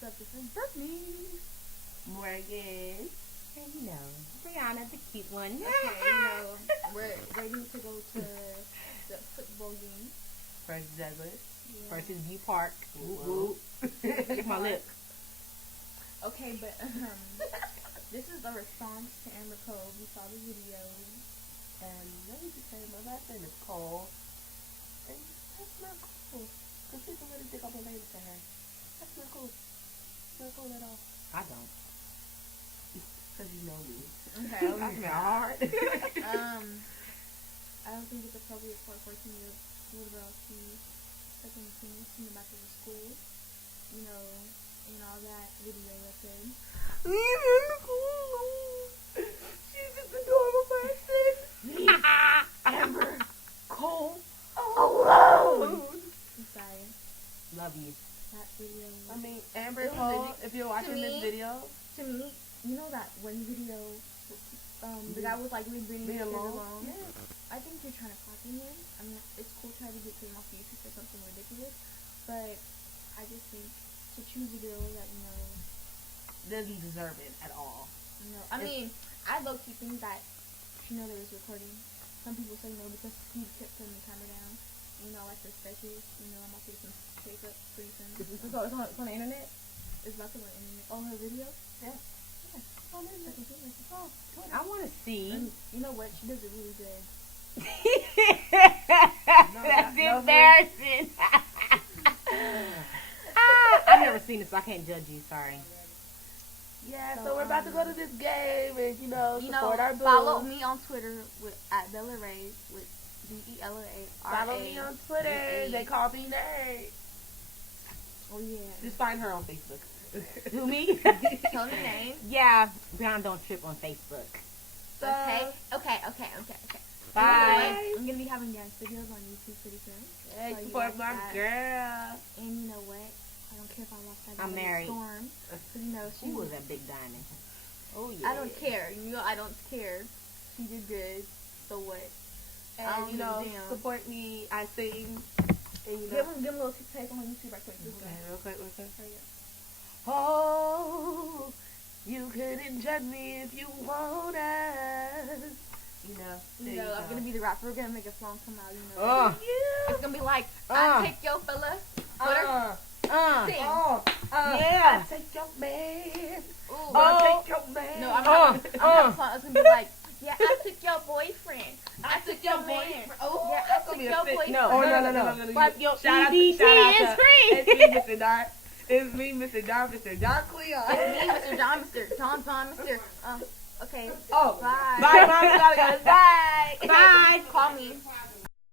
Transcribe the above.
So this is Brittany. Morgan. And you know, Brianna, the cute one. Okay, we're ready to go to the football game. First Douglas. Yeah. Versus View Park. Woo. Lick my lip. Okay, but this is the response to Amber Cole. We saw the video. And let me just say, my last name is Cole. And that's not cool. Because people really think I'm related to her. That's not cool. Not cool at all. I don't. Because you know me. Okay. I smell hard. I don't think it's appropriate for a 14-year-old little girl to take in things in the back of the school. You know, and all that video that said. She's just adorable person. Leave Amber Cole alone. I'm sorry. Love you. That video. I mean, Amber It was Cole, if you're watching to this me- video, To me, you know that one video, the guy was like really bringing be his kids alone. along. Yeah. I think you're trying to copy him. I mean, it's cool trying to get him off YouTube for something ridiculous, but I just think to choose a girl that Doesn't deserve it at all. I mean, I low key think that there was recording. Some people say no because he kept putting the camera down. Like the sketches. I'm about to get some makeup pretty soon. It's on the internet? It's about to go on the internet. Oh, her video? Yeah. Oh, no, I can see it. Oh, I want to see. and you know what? She does it really good. That's embarrassing. I've never seen it, so I can't judge you. Sorry. Yeah, So, so we're about to go to this game and, support our boo. Follow me on Twitter at Bella Ray with BELLA. Follow me on Twitter. They call me Nerd. Oh yeah. Just find her on Facebook. Who, me? Tell me the name. Yeah, Brianna don't trip on Facebook. So, Okay. Bye. I'm gonna be having dance videos on YouTube pretty soon. Hey, So you support like my that. girl. And you know what? I don't care if I lost that. I'm girl married. Storm. 'Cause, she Who was that big diamond? Oh, yeah. I don't care. I don't care. She did good. So what? I And, don't give a damn. support me. I sing. And, Give him a little tape on YouTube right quick. Okay, real quick. Hurry up. Oh, you couldn't judge me if you want us. There you I'm go. gonna be the rapper. We're gonna make a song come out. Uh, It's gonna be like, Uh. I take your fella. Sing. Yeah. I take your man. Ooh. I take your man. No, I'm not. It's gonna be like, yeah, I took your boyfriend. I took your man. Oh, Yeah, I took your boyfriend. No. Oh, no. Wipe your Shout out EBT to- is free. It's me, Mr. Dark. It's me, Mr. Dark, Mr. Dark Cleon. It's me, Mr. John, Mr. John, Mr. Okay. Oh, Bye. bye, bye. We gotta go. Bye.